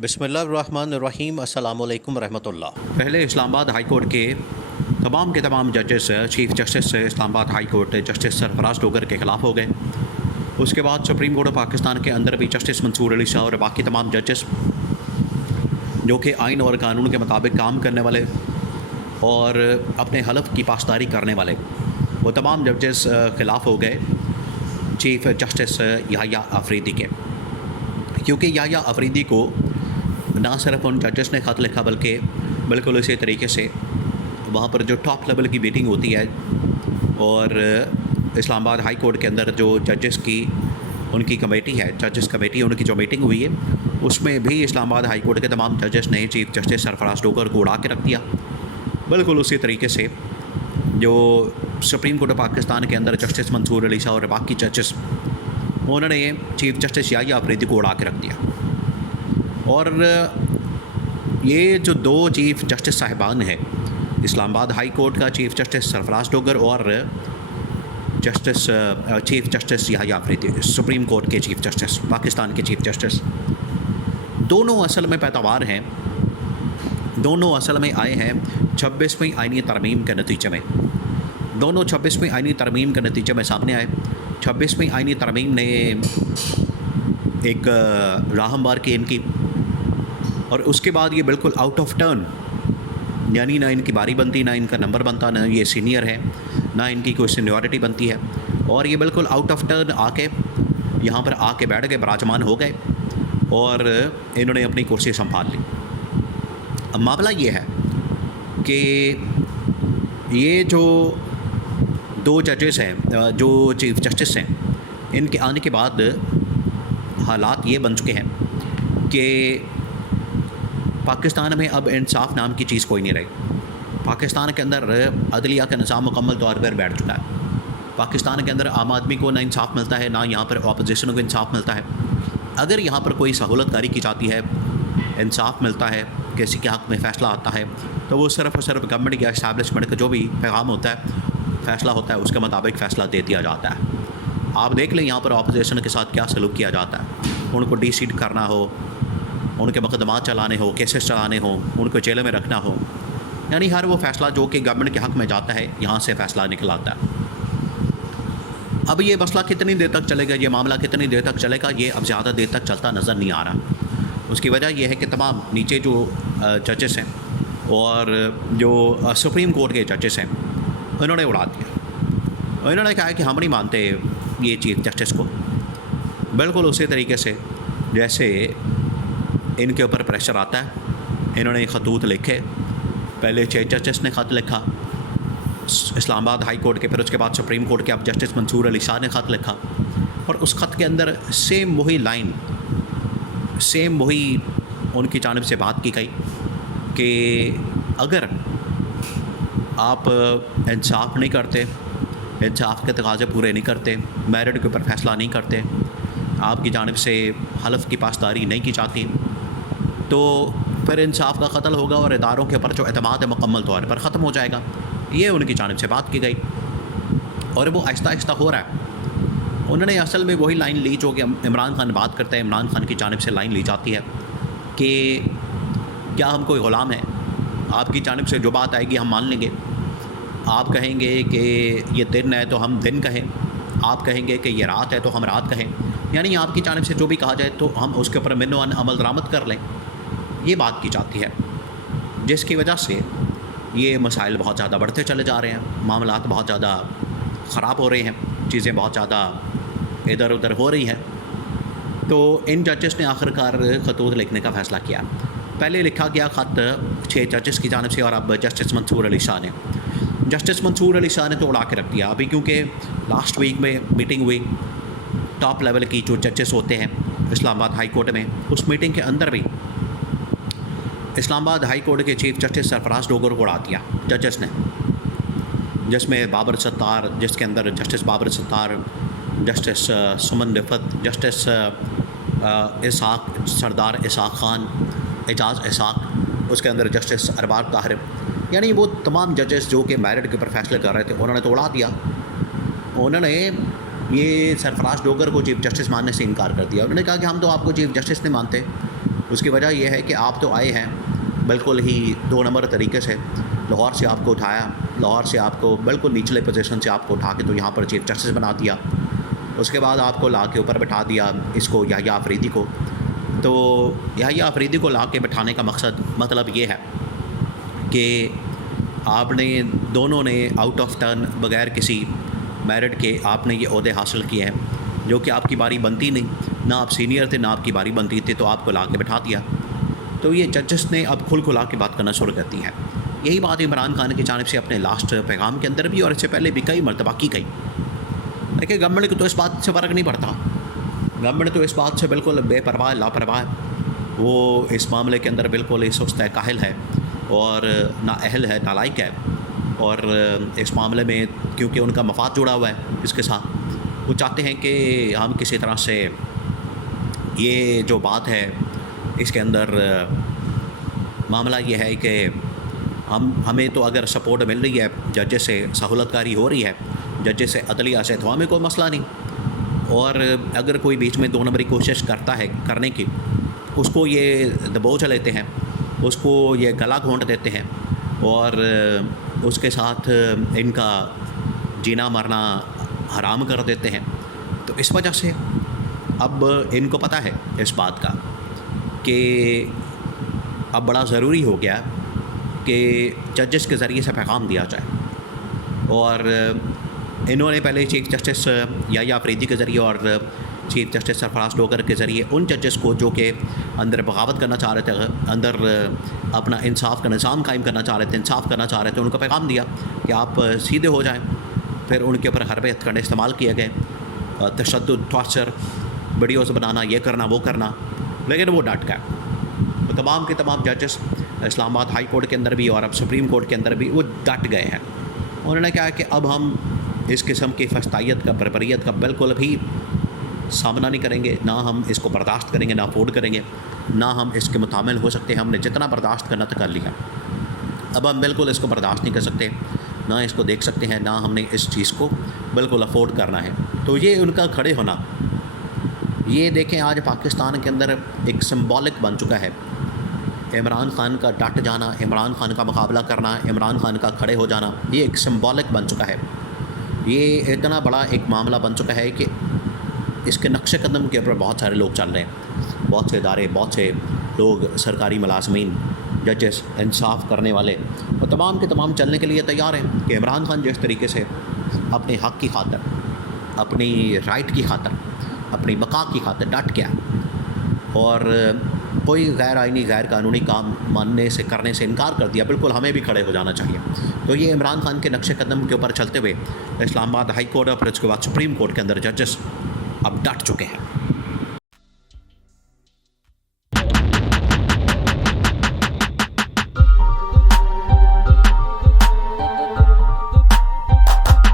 बिस्मिल्लाहिर्रहमानिर्रहीम अस्सलामुअलैकुम रहमतुल्लाह। पहले इस्लामाबाद हाई कोर्ट के तमाम जजेस chief justice Islamabad high court justice Sarfaraz Dogar के ख़िलाफ़ हो गए। उसके बाद सुप्रीम कोर्ट ऑफ पाकिस्तान के अंदर भी जस्टिस मंसूर अली शाह और बाकी तमाम जजेस जो कि आइन और कानून के मुताबिक काम करने वाले और अपने हलफ की पासदारी करने वाले, वो तमाम जजेस ख़िलाफ़ हो गए चीफ जस्टिस याह्या अफरीदी के, क्योंकि याह्या अफरीदी को ना सिर्फ उन जजेस ने ख़त लिखा बल्कि बिल्कुल इसी तरीके से वहाँ पर जो टॉप लेवल की मीटिंग होती है और इस्लामाबाद हाई कोर्ट के अंदर जो जजेस की उनकी कमेटी है, जजेस कमेटी, उनकी जो मीटिंग हुई है उसमें भी इस्लामाबाद हाई कोर्ट के तमाम जजेस ने चीफ जस्टिस सरफराज डोगर को उड़ा के रख दिया। बिल्कुल उसी तरीके से जो सुप्रीम कोर्ट ऑफ पाकिस्तान के अंदर जस्टिस मंसूर अली शाह और बाकी जजेस, उन्होंने चीफ जस्टिस याह्या अफरीदी को उड़ा के रख दिया। और ये जो दो चीफ जस्टिस साहिबान हैं, इस्लामाबाद हाई कोर्ट का चीफ जस्टिस सरफराज डोगर और chief justice Yahya Afridi, supreme court के चीफ जस्टिस, पाकिस्तान के चीफ जस्टिस, दोनों असल में पैदावार हैं, दोनों असल में आए हैं 26वीं आइनी तरमीम के नतीजे में। दोनों 26वीं आइनी तरमीम के नतीजे में सामने आए। 26वीं आइनी तरमीम ने एक राहमवार की इनकी, और उसके बाद ये बिल्कुल आउट ऑफ टर्न, यानी ना इनकी बारी बनती, ना इनका नंबर बनता, ना ये सीनियर है, ना इनकी कोई सीनियरिटी बनती है, और ये बिल्कुल आउट ऑफ टर्न आके यहाँ पर आके बैठ गए, विराजमान हो गए और इन्होंने अपनी कुर्सी संभाल ली। अब मामला ये है कि ये जो दो जजेस हैं, जो चीफ जस्टिस हैं, इनके आने के बाद हालात ये बन चुके हैं कि पाकिस्तान में अब इंसाफ नाम की चीज़ कोई नहीं रही। पाकिस्तान के अंदर अदलिया का निज़ाम मुकम्मल तौर पर बैठ चुका है। पाकिस्तान के अंदर आम आदमी को ना इंसाफ मिलता है, ना यहाँ पर अपोजिशन को इंसाफ मिलता है। अगर यहाँ पर कोई सहूलत कारी की जाती है, इंसाफ मिलता है, किसी के हक़ में फ़ैसला आता है, तो वो सिर्फ़ और सिर्फ गवर्नमेंट या इस्टेब्लिशमेंट का जो भी पैगाम होता है, फ़ैसला होता है, उसके मुताबिक फ़ैसला दे दिया जाता है। आप देख लें यहाँ पर अपोजिशन के साथ क्या सलूक किया जाता है। उनको डीसीड करना हो, उनके मुकदमात चलाने हो, केसेस चलाने हो, उनको जेल में रखना हो, यानी हर वो फ़ैसला जो कि गवर्नमेंट के हक़ में जाता है, यहाँ से फ़ैसला निकल आता है। अब ये मसला कितनी देर तक चलेगा, ये मामला कितनी देर तक चलेगा, ये अब ज़्यादा देर तक चलता नज़र नहीं आ रहा। उसकी वजह यह है कि तमाम नीचे जो जजेस हैं और जो सुप्रीम कोर्ट के जजेस हैं, उन्होंने उड़ा दिया। इन्होंने कहा कि हम नहीं मानते ये चीफ जस्टिस को, बिल्कुल उसी तरीके से जैसे इनके ऊपर प्रेशर आता है। इन्होंने खतूत लिखे, पहले चीफ जस्टिस ने ख़त लिखा इस्लामाबाद हाई कोर्ट के, फिर उसके बाद सुप्रीम कोर्ट के अब जस्टिस मंसूर अली शाह ने ख़त लिखा, और उस ख़त के अंदर सेम वही लाइन, सेम वही उनकी जानिब से बात की गई कि अगर आप इंसाफ नहीं करते, इंसाफ के तकाज़े पूरे नहीं करते, मेरिट के ऊपर फ़ैसला नहीं करते, आपकी जानिब से हलफ की पासदारी नहीं की जाती, तो फिर इंसाफ का कत्ल होगा और इदारों के ऊपर जो एतमाद है मुकम्मल तौर पर ख़त्म हो जाएगा। ये उनकी जानिब से बात की गई और वो आहिस्ता आहिस्ता हो रहा है। उन्होंने असल में वही लाइन ली जो कि इमरान खान बात करते हैं। इमरान खान की जानिब से लाइन ली जाती है कि क्या हम कोई ग़ुलाम है, आपकी जानिब से जो बात आएगी हम मान लेंगे। आप कहेंगे कि ये दिन है तो हम दिन कहें, आप कहेंगे कि ये रात है तो हम रात कहें, यानी आपकी जानिब से जो भी कहा जाए तो हम उसके ऊपर मिन्नो अमल दरामद कर लें, ये बात की जाती है। जिसकी वजह से ये मसाइल बहुत ज़्यादा बढ़ते चले जा रहे हैं, मामलात बहुत ज़्यादा ख़राब हो रहे हैं, चीज़ें बहुत ज़्यादा इधर उधर हो रही हैं। तो इन जजेस ने आखिरकार खतूत लिखने का फ़ैसला किया। पहले लिखा गया ख़त 6 जजेस की जानिब से, और अब जस्टिस मंसूर अली शाह ने, जस्टिस मंसूर अली शाह ने तो उड़ा के रख दिया। अभी क्योंकि लास्ट वीक में मीटिंग हुई टॉप लेवल की जो जजेस होते हैं इस्लामाबाद हाई कोर्ट में, उस मीटिंग के अंदर भी इस्लामाबाद हाई कोर्ट के चीफ जस्टिस सरफराज डोगर को उड़ा दिया जजेस ने, जिसमें बाबर सत्तार, जिसके अंदर जस्टिस बाबर सत्तार, जस्टिस सुमन रिफत, जस्टिस इसाक, सरदार इसाक ख़ान, एजाज़ इसाक, उसके अंदर जस्टिस अरबाब ताहिर, यानी वो तमाम जजेस जो कि मेरिट के ऊपर फैसले कर रहे थे, उन्होंने तो उड़ा दिया। उन्होंने ये सरफराज डोगर को चीफ जस्टिस मानने से इनकार कर दिया। उन्होंने कहा कि हम तो आपको चीफ जस्टिस नहीं मानते, उसकी वजह यह है कि आप तो आए हैं बिल्कुल ही 2 नंबर तरीके से। लाहौर से आपको उठाया, लाहौर से आपको बिल्कुल निचले पोजीशन से आपको उठा के तो यहाँ पर चीफ जस्टिस बना दिया। उसके बाद आपको ला के ऊपर बैठा दिया इसको याह्या अफरीदी को। तो याह्या अफरीदी को ला के बैठाने का मतलब ये है कि आपने दोनों ने आउट ऑफ टर्न बग़ैर किसी मेरिट के आपने ये ओहदे हासिल किए हैं जो कि आपकी बारी बनती नहीं, ना आप सीनियर थे ना आपकी बारी बनती थी, तो आपको ला के बैठा दिया। तो ये जजेस ने अब खुला के बात करना शुरू कर दी है। यही बात इमरान खान की जानिब से अपने लास्ट पैगाम के अंदर भी और इससे पहले भी कई मरतबा की गई। देखिए गवर्नमेंट को तो इस बात से फ़र्क नहीं पड़ता, गवर्नमेंट तो इस बात से बिल्कुल बेपरवाह लापरवाह, वो इस मामले के अंदर बिल्कुल ही सुस्त है, काहिल है और नाअहल है, नालायक है। और इस मामले में क्योंकि उनका मफाद जुड़ा हुआ है इसके साथ, वो चाहते हैं कि हम किसी तरह से ये जो बात है इसके अंदर मामला ये है कि हमें तो अगर सपोर्ट मिल रही है, जजेस से सहूलतकारी हो रही है, जजेस से अदलिया से, तो हमें कोई मसला नहीं। और अगर कोई बीच में 2 नंबरी कोशिश करता है करने की, उसको ये दबोच लेते हैं, उसको ये गला घोंट देते हैं और उसके साथ इनका जीना मरना हराम कर देते हैं। तो इस वजह से अब इनको पता है इस बात का कि अब बड़ा ज़रूरी हो गया कि जजेस के ज़रिए से पैगाम दिया जाए। और इन्होंने पहले चीफ जस्टिस याह्या अफरीदी के ज़रिए और चीफ जस्टिस सरफराज डोगर के ज़रिए उन जजेस को जो कि अंदर बगावत करना चाह रहे थे, अंदर अपना इंसाफ का निज़ाम कायम करना चाह रहे थे, इंसाफ करना चाह रहे थे, उनको पैगाम दिया कि आप सीधे हो जाएं। फिर उनके ऊपर हरबे हथकंडे इस्तेमाल किए गए, तशद्दुद, टॉर्चर, वीडियोज़ बनाना, ये करना वो करना, लेकिन वो डट गए। तो तमाम के तमाम जजेस इस्लामाबाद हाई कोर्ट के अंदर भी और अब सुप्रीम कोर्ट के अंदर भी वो डट गए हैं। उन्होंने कहा कि अब हम इस किस्म की फस्तायत का, बर्बरियत का बिल्कुल भी सामना नहीं करेंगे, ना हम इसको बर्दाश्त करेंगे, ना अफोर्ड करेंगे, ना हम इसके मुतामिल हो सकते हैं। हमने जितना बर्दाश्त करना था कर लिया, अब हम बिल्कुल इसको बर्दाश्त नहीं कर सकते, ना इसको देख सकते हैं, ना हमने इस चीज़ को बिल्कुल अफोर्ड करना है। तो ये उनका खड़े होना, ये देखें आज पाकिस्तान के अंदर एक सिंबॉलिक बन चुका है। इमरान खान का डट जाना, इमरान खान का मुकाबला करना, इमरान खान का खड़े हो जाना, ये एक सिंबॉलिक बन चुका है। ये इतना बड़ा एक मामला बन चुका है कि इसके नक्शे कदम के ऊपर बहुत सारे लोग चल रहे हैं, बहुत से इदारे, बहुत से लोग, सरकारी मुलाजमीन, जजेस, इंसाफ करने वाले, और तमाम के तमाम चलने के लिए तैयार हैं कि इमरान खान जिस तरीके से अपने हक़ की खातर, अपनी राइट की खातर, अपनी बका की खातर डट गया और कोई गैर आइनी, गैर कानूनी काम मानने से, करने से इनकार कर दिया, बिल्कुल हमें भी खड़े हो जाना चाहिए। तो ये इमरान खान के नक्शे कदम के ऊपर चलते हुए इस्लामाबाद हाई कोर्ट और फिर उसके बाद सुप्रीम कोर्ट के अंदर जजेस अब डट चुके हैं।